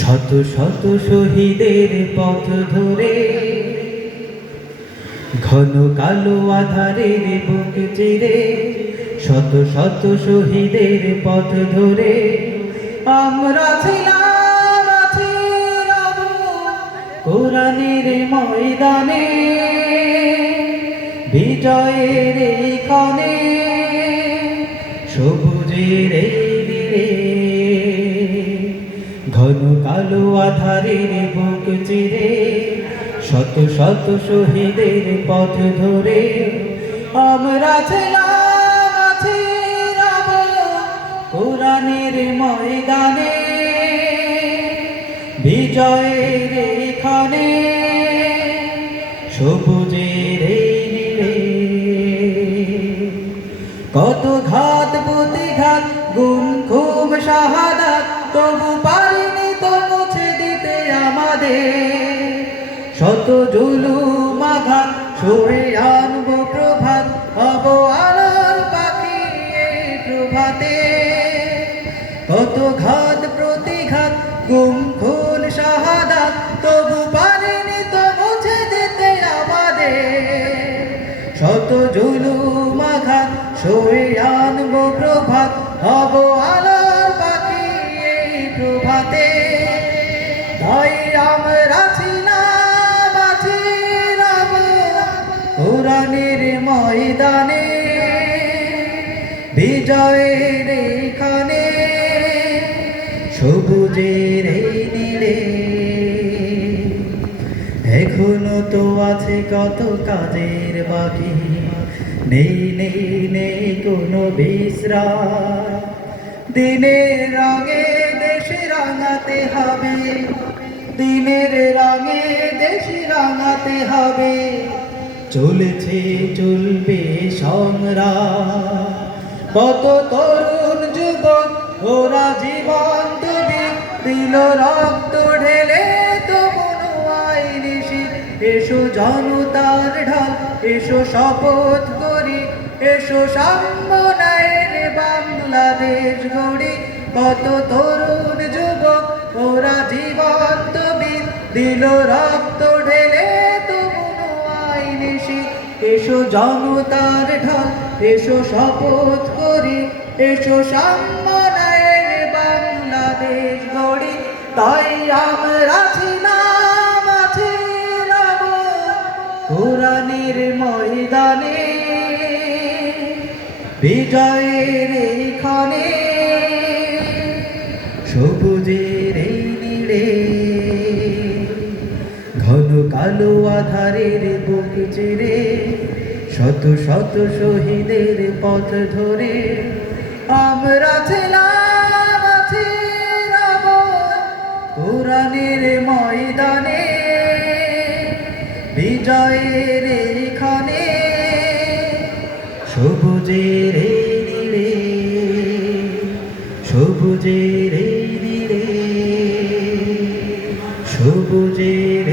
শত শত শহীদের পথ ধরে, ঘন কালো আধারের বুক চিরে, শত শত শহীদের পথ ধরে, আমরা ছিলাম কোরআনের ময়দানে, বিজয়ের এই ক্ষণে, সবুজের এই কালো আধারের বুক চিরে, শত শত শহীদের পথ ধরে। আমরা ছিলাম, আছি কোরআনের ময়দানে, বিজয়ের এখানে। সবুজের নীড়ে কত ঘাত, প্রতিঘাত, গুণ, খুব শাহাদাত, তবু আমাদের শত জুলুম আঘাত, সরে আনব প্রভাত, হব আলোর পাখি প্রভাতে। কত ঘাত, প্রতিঘাত, গুম, খুন তবু পারিনি তো মুছে দিতে আমাদের। শত জুলুম আঘাত সয়ে আনব প্রভাত, হব আলোর আমরা ছিলাম রব কোরআনের ময়দানে, বিজয়ের এখানে সবুজের এই নীড়ে এখনও তো আছে কত কাজের বাকি, নেই নেই নেই কোনো বিশ্রাম। দিনের রঙে দেশ রাঙাতে হবে দিনের রঙে দেশ রাঙাতে হবে। চলেছে, চলবে সংগ্রাম। কত তরুণ যুবক, ওরা জীবন দেবে দিল রক্ত ঢেলে তো মনোয়াই নিশিত এসো জনতার ঢাল, এসো শপথ করি। এসো সাম্যনায়ের বাংলাদেশ গড়ি। কত তরুণ দিল রক্ত ঢেলে তো মনোয়াই নিশিত এসো জনতার ঢাল, এসো শপথ করি, এসো সাম্যনায়ের বাংলাদেশ গড়ি। তাই আমরা ছিলাম আছি কোরআনের ময়দানে। বিজয়ের এইখানে সবুজের কালো আধারের বুক চিরে, শত শত শহীদের পথ ধরে। আমরা ছিলাম আছি রব কোরআনের ময়দানে, বিজয়ের এখানে সবুজের নীড়ে সবুজের নীড়ে সবুজের